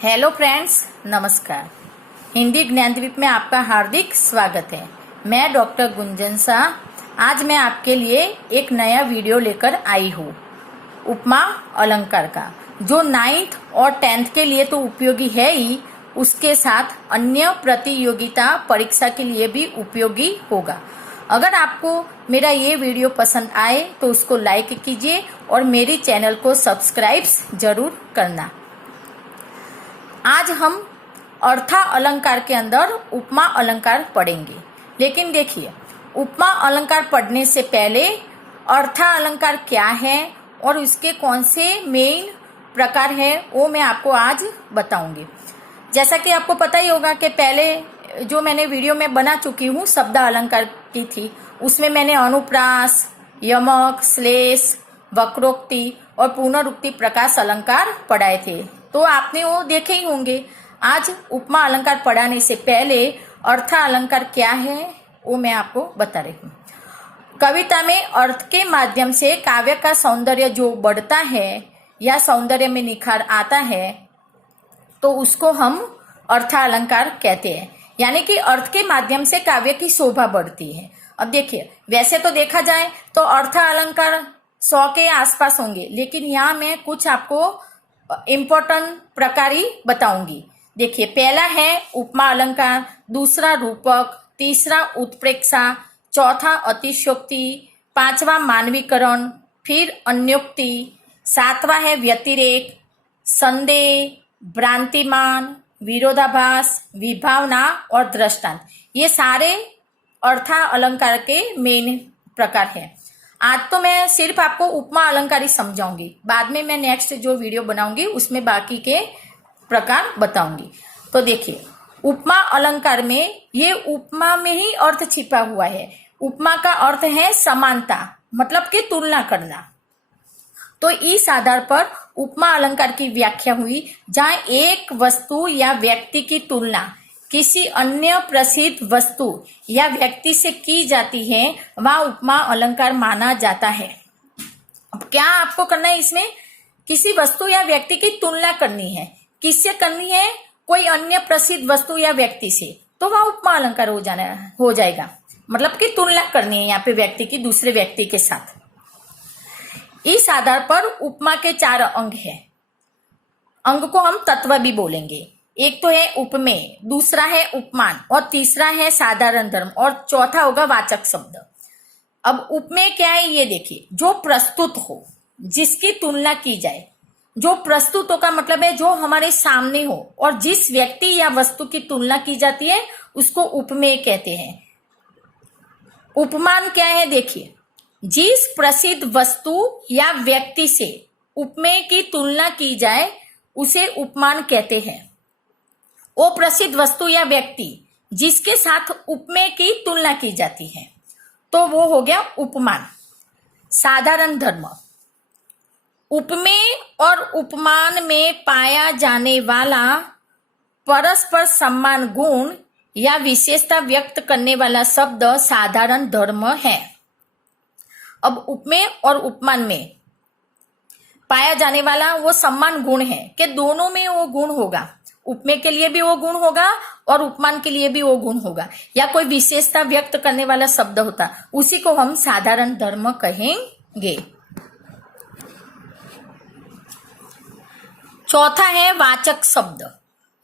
Hello friends, नमस्कार। हिंदी ज्ञानद्वीप में आपका हार्दिक स्वागत है। मैं डॉक्टर गुंजन शाह आज मैं आपके लिए एक नया वीडियो लेकर आई हूँ उपमा अलंकार का, जो 9th और 10th के लिए तो उपयोगी है ही, उसके साथ अन्य प्रतियोगिता परीक्षा के लिए भी उपयोगी होगा। अगर आपको मेरा ये वीडियो पसंद आए तो उसको लाइक कीजिए और मेरे चैनल को सब्सक्राइब जरूर करना। आज हम अर्था अलंकार के अंदर उपमा अलंकार पढ़ेंगे, लेकिन देखिए, उपमा अलंकार पढ़ने से पहले अर्था अलंकार क्या है और इसके कौन से मेन प्रकार है वो मैं आपको आज बताऊंगी। जैसा कि आपको पता ही होगा कि पहले जो मैंने वीडियो में बना चुकी हूँ शब्द अलंकार की थी, उसमें मैंने अनुप्रास, यमक, श्लेष, वक्रोक्ति और पुनरुक्ति प्रकाश अलंकार पढ़ाए थे, तो आपने वो देखे ही होंगे। आज उपमा अलंकार पढ़ाने से पहले अर्थ अलंकार क्या है वो मैं आपको बता रही हूँ। कविता में अर्थ के माध्यम से काव्य का सौंदर्य जो बढ़ता है या सौंदर्य में निखार आता है तो उसको हम अर्थ अलंकार कहते हैं, यानी कि अर्थ के माध्यम से काव्य की शोभा बढ़ती है। अब देखिए, वैसे तो देखा जाए तो अर्थ अलंकार 100 के आसपास होंगे, लेकिन यहाँ मैं कुछ आपको इम्पोर्टेंट प्रकार ही बताऊंगी। देखिए, पहला है उपमा अलंकार, दूसरा रूपक, तीसरा उत्प्रेक्षा, चौथा अतिशयोक्ति, पांचवा मानवीकरण, फिर अन्योक्ति, सातवां है व्यतिरेक, संदेह, भ्रांतिमान, विरोधाभास, विभावना और दृष्टांत। ये सारे अर्था अलंकार के मेन प्रकार हैं। आज तो मैं सिर्फ आपको उपमा अलंकार ही समझाऊंगी, बाद में मैं नेक्स्ट जो वीडियो बनाऊंगी उसमें बाकी के प्रकार बताऊंगी। तो देखिए, उपमा अलंकार में ये उपमा में ही अर्थ छिपा हुआ है। उपमा का अर्थ है समानता, मतलब कि तुलना करना। तो इस आधार पर उपमा अलंकार की व्याख्या हुई, जहां एक वस्तु या व्यक्ति की तुलना किसी अन्य प्रसिद्ध वस्तु या व्यक्ति से की जाती है, वह उपमा अलंकार माना जाता है। अब क्या आपको करना है, इसमें किसी वस्तु या व्यक्ति की तुलना करनी है। किससे करनी है? कोई अन्य प्रसिद्ध वस्तु या व्यक्ति से, तो वह उपमा अलंकार हो जाएगा। मतलब कि तुलना करनी है यहाँ पे व्यक्ति की दूसरे व्यक्ति के साथ। इस आधार पर उपमा के 4 अंग है। अंग को हम तत्व भी बोलेंगे। एक तो है उपमेय, दूसरा है उपमान और तीसरा है साधारण धर्म और चौथा होगा वाचक शब्द। अब उपमेय क्या है ये देखिए, जो प्रस्तुत हो, जिसकी तुलना की जाए। जो प्रस्तुत हो का मतलब है जो हमारे सामने हो, और जिस व्यक्ति या वस्तु की तुलना की जाती है उसको उपमेय कहते हैं। उपमान क्या है देखिए, जिस प्रसिद्ध वस्तु या व्यक्ति से उपमेय की तुलना की जाए उसे उपमान कहते हैं। वो प्रसिद्ध वस्तु या व्यक्ति जिसके साथ उपमेय की तुलना की जाती है, तो वो हो गया उपमान। साधारण धर्म, उपमेय और उपमान में पाया जाने वाला परस्पर समान गुण या विशेषता व्यक्त करने वाला शब्द साधारण धर्म है। अब उपमेय और उपमान में पाया जाने वाला वो समान गुण है कि दोनों में वो गुण होगा। उपमेय के लिए भी वो गुण होगा और उपमान के लिए भी वो गुण होगा, या कोई विशेषता व्यक्त करने वाला शब्द होता, उसी को हम साधारण धर्म कहेंगे। चौथा है वाचक शब्द।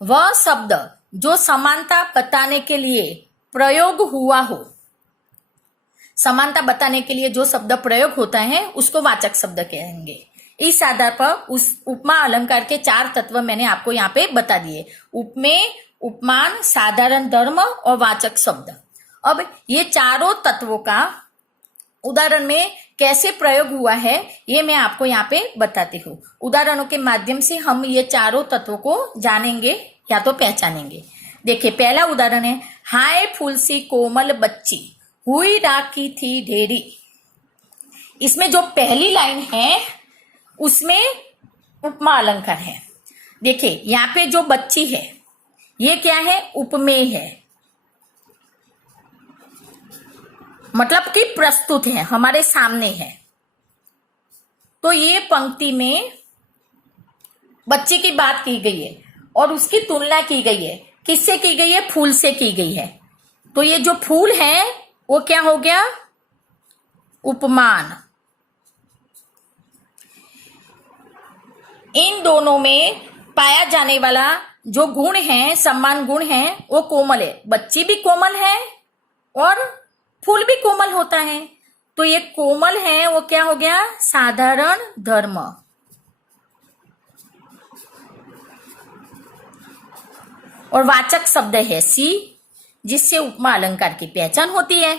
वह शब्द जो समानता बताने के लिए प्रयोग हुआ हो। समानता बताने के लिए जो शब्द प्रयोग होता है उसको वाचक शब्द कहेंगे। इस आधार पर उस उपमा अलंकार के 4 तत्व मैंने आपको यहाँ पे बता दिए: उपमेय, उपमान, साधारण धर्म और वाचक शब्द। अब ये चारों तत्वों का उदाहरण में कैसे प्रयोग हुआ है ये मैं आपको यहाँ पे बताती हूँ। उदाहरणों के माध्यम से हम ये चारों तत्वों को जानेंगे या तो पहचानेंगे। देखिए, पहला उदाहरण है, हाय फूल सी कोमल बच्ची, हुई राखी थी ढेरी। इसमें जो पहली लाइन है उसमें उपमा अलंकार है। देखिए, यहाँ पे जो बच्ची है ये क्या है? उपमेय है, मतलब कि प्रस्तुत है, हमारे सामने है। तो ये पंक्ति में बच्ची की बात की गई है और उसकी तुलना की गई है। किससे की गई है? फूल से की गई है। तो ये जो फूल है वो क्या हो गया? उपमान। इन दोनों में पाया जाने वाला जो गुण है, सम्मान गुण है, वो कोमल है। बच्ची भी कोमल है और फूल भी कोमल होता है। तो ये कोमल है, वो क्या हो गया? साधारण धर्म। और वाचक शब्द है सी, जिससे उपमा अलंकार की पहचान होती है।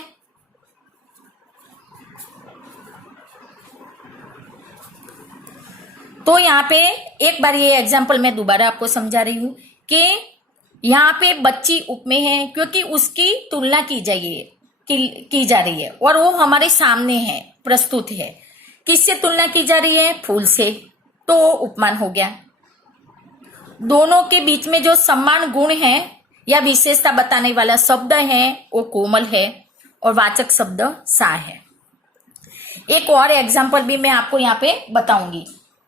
तो यहाँ पे एक बार ये एग्जाम्पल मैं दोबारा आपको समझा रही हूं कि यहाँ पे बच्ची उपमेय है क्योंकि उसकी तुलना की जा रही है और वो हमारे सामने है, प्रस्तुत है। किससे तुलना की जा रही है? फूल से। तो उपमान हो गया। दोनों के बीच में जो सम्मान गुण है या विशेषता बताने वाला शब्द है वो कोमल है और वाचक शब्द सा है। एक और एग्जाम्पल भी मैं आपको यहाँ पे बताऊंगी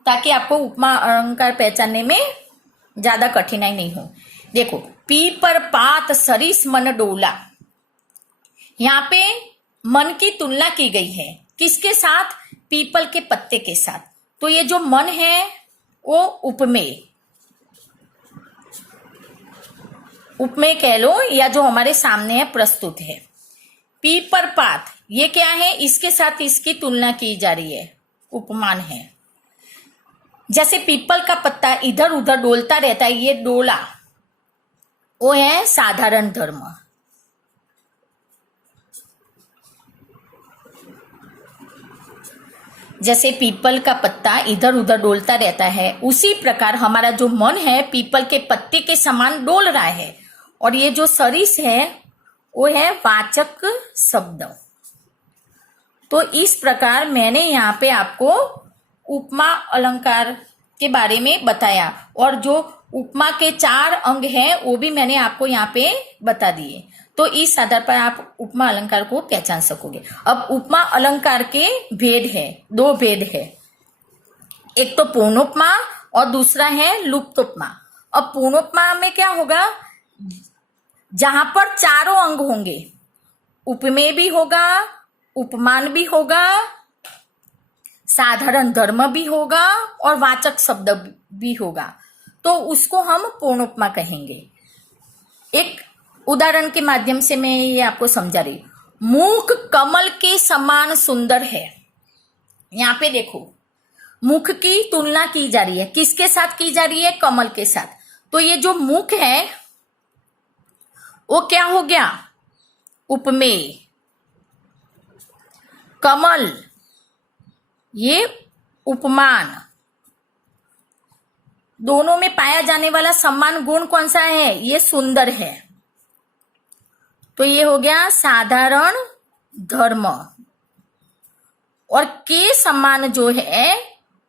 ताकि आपको उपमा अलंकार पहचानने में ज्यादा कठिनाई नहीं हो। देखो, पीपर पात सरिस मन डोला। यहाँ पे मन की तुलना की गई है। किसके साथ? पीपल के पत्ते के साथ। तो ये जो मन है वो उपमेय कह लो, या जो हमारे सामने है, प्रस्तुत है। पीपर पात ये क्या है? इसके साथ इसकी तुलना की जा रही है, उपमान है। जैसे पीपल का पत्ता इधर उधर डोलता रहता है, ये डोला, वो है साधारण धर्म। जैसे पीपल का पत्ता इधर उधर डोलता रहता है, उसी प्रकार हमारा जो मन है पीपल के पत्ते के समान डोल रहा है। और ये जो सरिस है वो है वाचक शब्द। तो इस प्रकार मैंने यहाँ पे आपको उपमा अलंकार के बारे में बताया और जो उपमा के 4 अंग हैं वो भी मैंने आपको यहाँ पे बता दिए। तो इस आधार पर आप उपमा अलंकार को पहचान सकोगे। अब उपमा अलंकार के भेद है, 2 भेद है। एक तो पूर्णोपमा और दूसरा है लुप्तोपमा। अब पूर्णोपमा में क्या होगा? जहां पर चारों अंग होंगे, उपमेय भी होगा, उपमान भी होगा, साधारण धर्म भी होगा और वाचक शब्द भी होगा, तो उसको हम पूर्णोपमा कहेंगे। एक उदाहरण के माध्यम से मैं ये आपको समझा रही। मुख कमल के समान सुंदर है। यहाँ पे देखो, मुख की तुलना की जा रही है। किसके साथ की जा रही है? कमल के साथ। तो ये जो मुख है वो क्या हो गया? उपमेय। कमल ये उपमान। दोनों में पाया जाने वाला सम्मान गुण कौन सा है? ये सुंदर है। तो ये हो गया साधारण धर्म। और के सम्मान जो है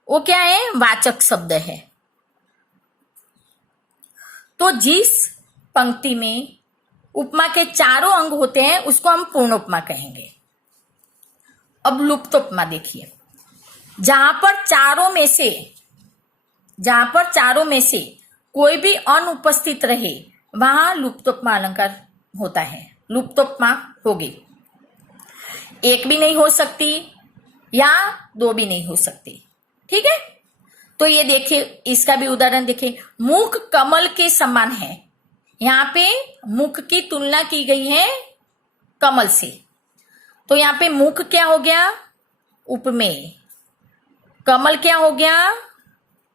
वो क्या है? वाचक शब्द है। तो जिस पंक्ति में उपमा के चारों अंग होते हैं उसको हम पूर्णोपमा कहेंगे। अब लुप्तोपमा देखिए, जहां पर चारों में से कोई भी अनुपस्थित रहे वहां लुप्तोपमा अलंकार होता है। लुप्तोपमा होगी, एक भी नहीं हो सकती या 2 भी नहीं हो सकती। ठीक है, तो ये देखिए, इसका भी उदाहरण देखिए। मुख कमल के समान है। यहाँ पे मुख की तुलना की गई है कमल से। तो यहाँ पे मुख क्या हो गया? उपमेय। कमल क्या हो गया?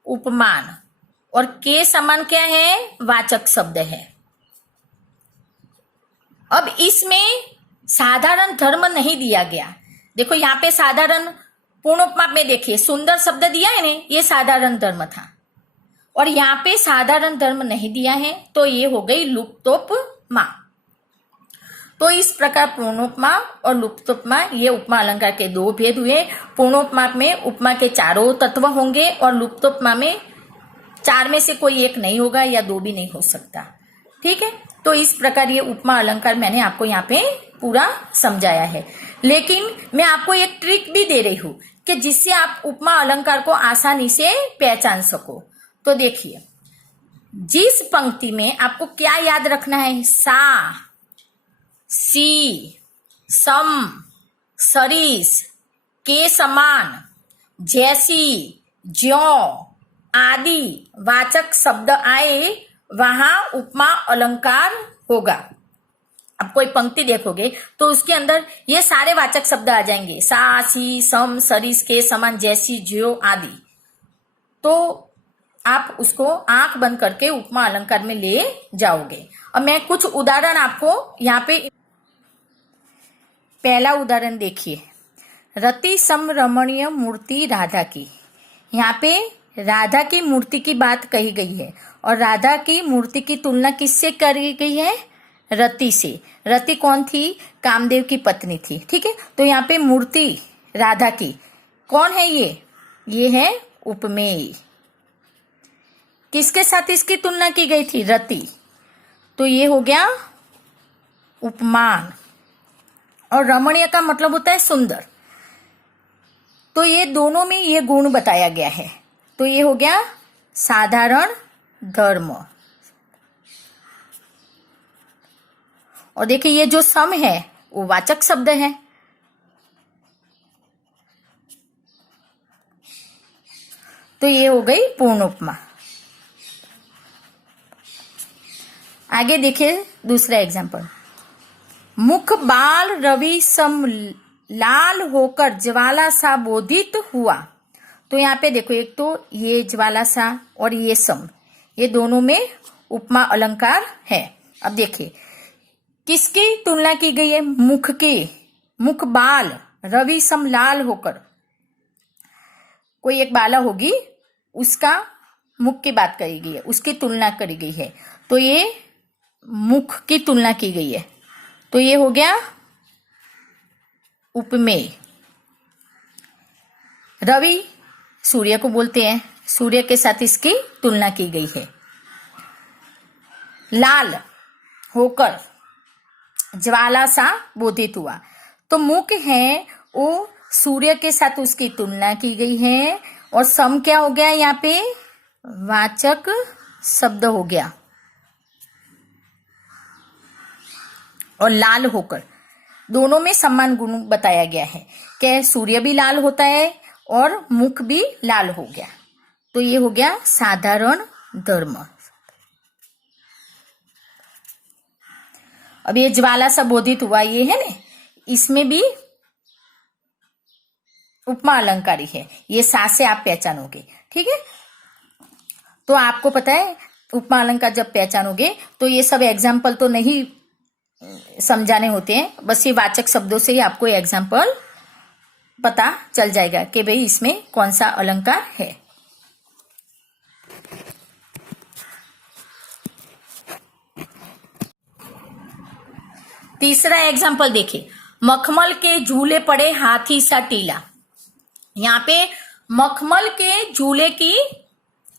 उपमान। और के समान क्या है? वाचक शब्द है। अब इसमें साधारण धर्म नहीं दिया गया। देखो यहाँ पे साधारण, पूर्णोपमा में देखिए सुंदर शब्द दिया है ने, ये साधारण धर्म था। और यहाँ पे साधारण धर्म नहीं दिया है, तो ये हो गई लुप्तोपमा। तो इस प्रकार पूर्णोपमा और लुप्तोपमा, ये उपमा अलंकार के 2 भेद हुए। पूर्णोपमा में उपमा के चारों तत्व होंगे और लुप्तोपमा में 4 में से कोई एक नहीं होगा या 2 भी नहीं हो सकता। ठीक है, तो इस प्रकार ये उपमा अलंकार मैंने आपको यहाँ पे पूरा समझाया है। लेकिन मैं आपको एक ट्रिक भी दे रही हूं कि जिससे आप उपमा अलंकार को आसानी से पहचान सको। तो देखिए, जिस पंक्ति में आपको क्या याद रखना है, सा, सी, सम, सरिस, के समान, जैसी, ज्यों आदि वाचक शब्द आए वहां उपमा अलंकार होगा। अब कोई पंक्ति देखोगे तो उसके अंदर ये सारे वाचक शब्द आ जाएंगे, सा, सी, सम, सरिस, के समान, जैसी, ज्यों आदि। तो आप उसको आंख बंद करके उपमा अलंकार में ले जाओगे। अब मैं कुछ उदाहरण आपको यहाँ पे, पहला उदाहरण देखिए, रति सम रमणीय मूर्ति राधा की। यहाँ पे राधा की मूर्ति की बात कही गई है और राधा की मूर्ति की तुलना किससे करी गई है, रति से। रति कौन थी, कामदेव की पत्नी थी, ठीक है। तो यहाँ पे मूर्ति राधा की कौन है, ये है उपमेय। किसके साथ इसकी तुलना की गई थी, रति। तो ये हो गया उपमान। और रमणीय का मतलब होता है सुंदर। तो ये दोनों में ये गुण बताया गया है। तो ये हो गया साधारण धर्म। और देखिए ये जो सम है वो वाचक शब्द है। तो ये हो गई पूर्ण उपमा। आगे देखिए दूसरा एग्जाम्पल, मुख बाल रवि सम लाल होकर ज्वाला सा बोधित हुआ। तो यहाँ पे देखो, एक तो ये ज्वाला सा और ये सम, ये दोनों में उपमा अलंकार है। अब देखिए किसकी तुलना की गई है, मुख की। मुख बाल रवि सम लाल होकर, कोई एक बाला होगी उसका मुख की बात करी गई है, उसकी तुलना करी गई है। तो ये मुख की तुलना की गई है। तो ये हो गया उपमेय। रवि सूर्य को बोलते हैं, सूर्य के साथ इसकी तुलना की गई है। लाल होकर ज्वाला सा बोधित हुआ। तो मुख है वो सूर्य के साथ उसकी तुलना की गई है। और सम क्या हो गया, यहाँ पे वाचक शब्द हो गया। और लाल होकर, दोनों में समान गुण बताया गया है कि सूर्य भी लाल होता है और मुख भी लाल हो गया। तो ये हो गया साधारण धर्म। अब ये ज्वाला सा बोधित हुआ, ये है ना, इसमें भी उपमा अलंकारी है। ये सा से आप पहचानोगे, ठीक है। तो आपको पता है उपमा अलंकार जब पहचानोगे तो ये सब एग्जाम्पल तो नहीं समझाने होते हैं, बस ये वाचक शब्दों से ही आपको एग्जाम्पल पता चल जाएगा कि भाई इसमें कौन सा अलंकार है। तीसरा एग्जाम्पल देखिए, मखमल के झूले पड़े हाथी सा टीला। यहाँ पे मखमल के झूले की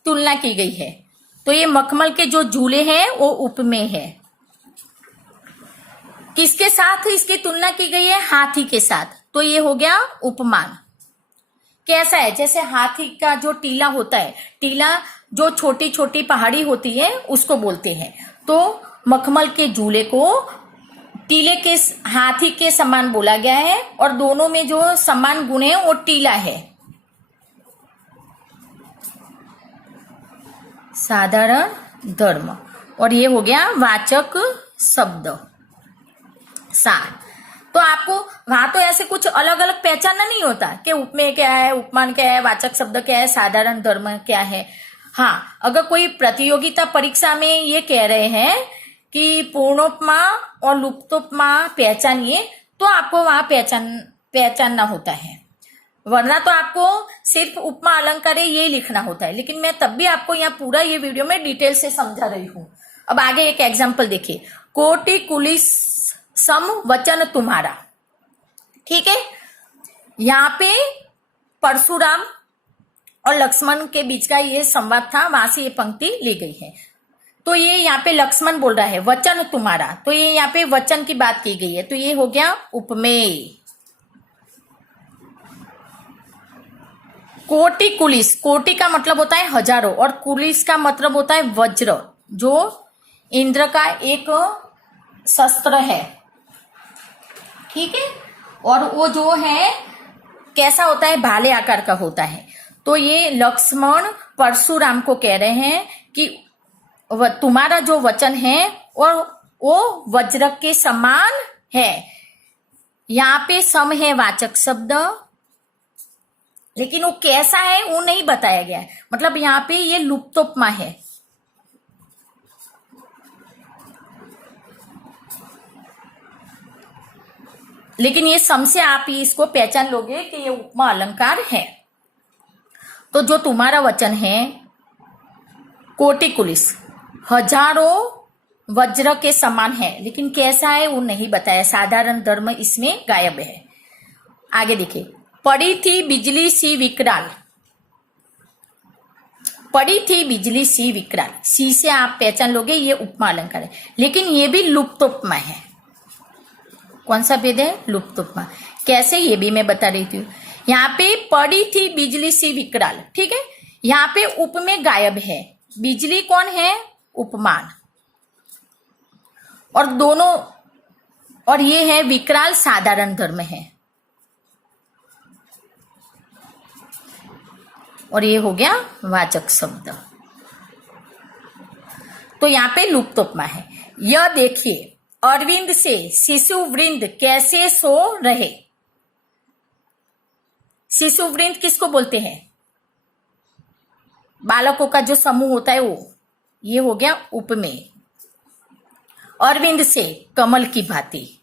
तुलना की गई है। तो ये मखमल के जो झूले हैं वो उपमेय है। किसके साथ इसकी तुलना की गई है, हाथी के साथ। तो ये हो गया उपमान। कैसा है, जैसे हाथी का जो टीला होता है, टीला जो छोटी छोटी पहाड़ी होती है उसको बोलते हैं। तो मखमल के झूले को टीले के हाथी के समान बोला गया है और दोनों में जो समान गुण है वो टीला है। साधारण धर्म। और ये हो गया वाचक शब्द सा। तो आपको वहां तो ऐसे कुछ अलग अलग पहचानना नहीं होता कि उपमेय क्या है, उपमान क्या है, वाचक शब्द क्या है, साधारण धर्म क्या है। हाँ, अगर कोई प्रतियोगिता परीक्षा में ये कह रहे हैं कि पूर्णोपमा और लुप्तोपमा पहचानिए, तो आपको वहां पहचानना होता है। वरना तो आपको सिर्फ उपमा अलंकार ये लिखना होता है। लेकिन मैं तब भी आपको यहाँ पूरा ये वीडियो में डिटेल से समझा रही हूँ। अब आगे एक एग्जाम्पल देखिए, कोटि कुलिस सम वचन तुम्हारा। ठीक है, यहाँ पे परशुराम और लक्ष्मण के बीच का ये संवाद था, वहां से ये पंक्ति ली गई है। तो ये यहाँ पे लक्ष्मण बोल रहा है वचन तुम्हारा। तो ये यहाँ पे वचन की बात की गई है। तो ये हो गया उपमेय। कोटि कुलिस, कोटि का मतलब होता है हजारों और कुलिस का मतलब होता है वज्र, जो इंद्र का एक शस्त्र है। ठीक है, और वो जो है कैसा होता है, भाले आकार का होता है। तो ये लक्ष्मण परशुराम को कह रहे हैं कि तुम्हारा जो वचन है और वो वज्र के समान है। यहाँ पे सम है वाचक शब्द, लेकिन वो कैसा है वो नहीं बताया गया है। मतलब यहाँ पे ये लुप्तोपमा है। लेकिन ये सम से आप ही इसको पहचान लोगे कि ये उपमा अलंकार है। तो जो तुम्हारा वचन है कोटि कुलिस, हजारों वज्र के समान है, लेकिन कैसा है वो नहीं बताया। साधारण धर्म इसमें गायब है। आगे देखिए, पड़ी थी बिजली सी विकराल, पड़ी थी बिजली सी विकराल, सी से आप पहचान लोगे ये उपमा अलंकार है, लेकिन ये भी लुप्तोपमा है। कौन सा भेद है, लुप्तोपमा। कैसे, ये भी मैं बता रही थी। यहाँ पे पड़ी थी बिजली सी विकराल, ठीक है, यहाँ पे उप में गायब है। बिजली कौन है, उपमान, और दोनों, और ये है विकराल साधारण धर्म है, और ये हो गया वाचक शब्द। तो यहाँ पे लुप्तोपमा है। यह देखिए अरविंद से शिशु वृंद कैसे सो रहे। शिशु वृंद किसको बोलते हैं, बालकों का जो समूह होता है वो। ये हो गया उपमेय। अरविंद से कमल की भांति,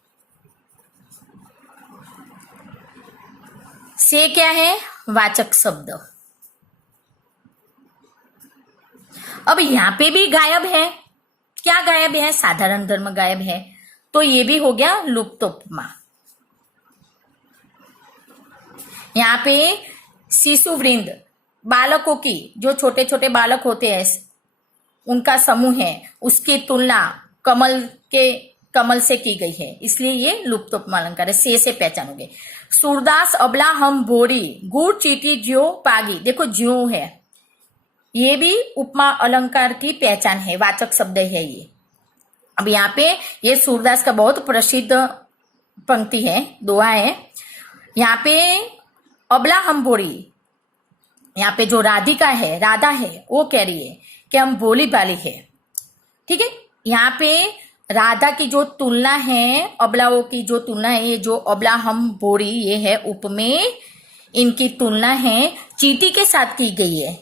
से क्या है, वाचक शब्द। अब यहां पे भी गायब है। क्या गायब है, साधारण धर्म गायब है। तो ये भी हो गया लुप्तोपमा। यहाँ पे शिशु वृंद, बालकों की, जो छोटे छोटे बालक होते हैं उनका समूह है, उसकी तुलना कमल से की गई है, इसलिए ये लुप्तोपमा अलंकार है। से पहचानोगे। सूरदास अबला हम भोरी, गुड़ चीटी ज्यो पागी। देखो ज्यो है, ये भी उपमा अलंकार की पहचान है, वाचक शब्द है ये। अब यहाँ पे ये सूरदास का बहुत प्रसिद्ध पंक्ति है, दोहा है। यहाँ पे अबला हम भोरी, यहाँ पे जो राधिका है, राधा है, वो कह रही है कि हम भोली भाली है। ठीक है, यहाँ पे राधा की जो तुलना है, अबलाओं की जो तुलना है, ये जो अबला हम भोरी, ये है उपमेय। इनकी तुलना है चींटी के साथ की गई है,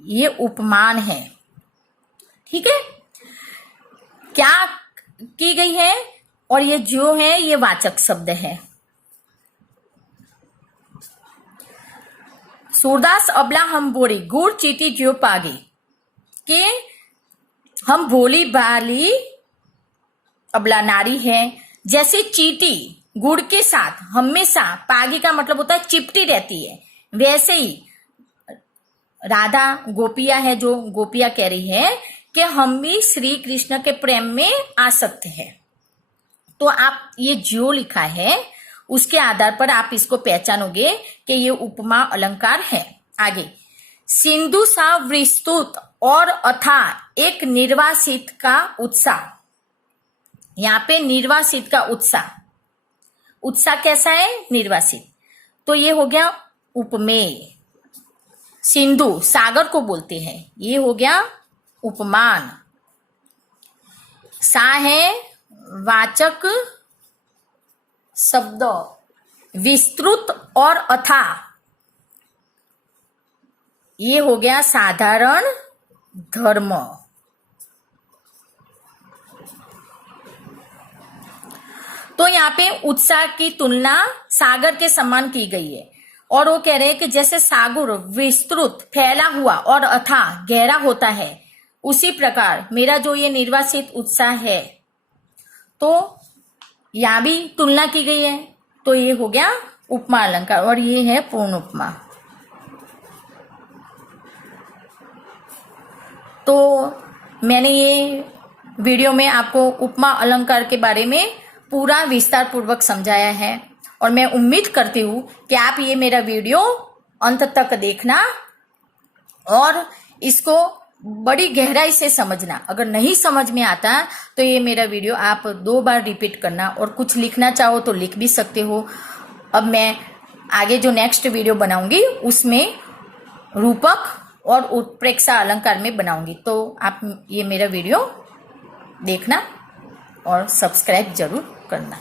ये उपमान है। ठीक है, क्या की गई है, और ये जो है ये वाचक शब्द है। सूरदास अबला हम बोरी, गुड़ चीटी ज्यो पागी, के हम भोली भाली अबला नारी है, जैसे चीटी गुड़ के साथ हमेशा, पागी का मतलब होता है चिपटी रहती है, वैसे ही राधा गोपिया है, जो गोपिया कह रही है कि हम भी श्री कृष्ण के प्रेम में आसक्त है। तो आप ये जो लिखा है उसके आधार पर आप इसको पहचानोगे कि ये उपमा अलंकार है। आगे, सिंधु सा विस्तृत और अथा एक निर्वासित का उत्साह। यहाँ पे निर्वासित का उत्साह, उत्साह कैसा है, निर्वासित। तो ये हो गया उपमेय। सिंधु सागर को बोलते हैं, ये हो गया उपमान। सा है वाचक शब्द, विस्तृत और अथा, ये हो गया साधारण धर्म। तो यहाँ पे उत्साह की तुलना सागर के समान की गई है, और वो कह रहे हैं कि जैसे सागर विस्तृत फैला हुआ और अथा गहरा होता है, उसी प्रकार मेरा जो ये निर्वासित उत्साह है, तो यहाँ भी तुलना की गई है। तो ये हो गया उपमा अलंकार, और ये है पूर्ण उपमा। तो मैंने ये वीडियो में आपको उपमा अलंकार के बारे में पूरा विस्तार पूर्वक समझाया है, और मैं उम्मीद करती हूँ कि आप ये मेरा वीडियो अंत तक देखना और इसको बड़ी गहराई से समझना। अगर नहीं समझ में आता तो ये मेरा वीडियो आप 2 बार रिपीट करना, और कुछ लिखना चाहो तो लिख भी सकते हो। अब मैं आगे जो नेक्स्ट वीडियो बनाऊंगी उसमें रूपक और उत्प्रेक्षा अलंकार में बनाऊंगी, तो आप ये मेरा वीडियो देखना और सब्सक्राइब जरूर करना।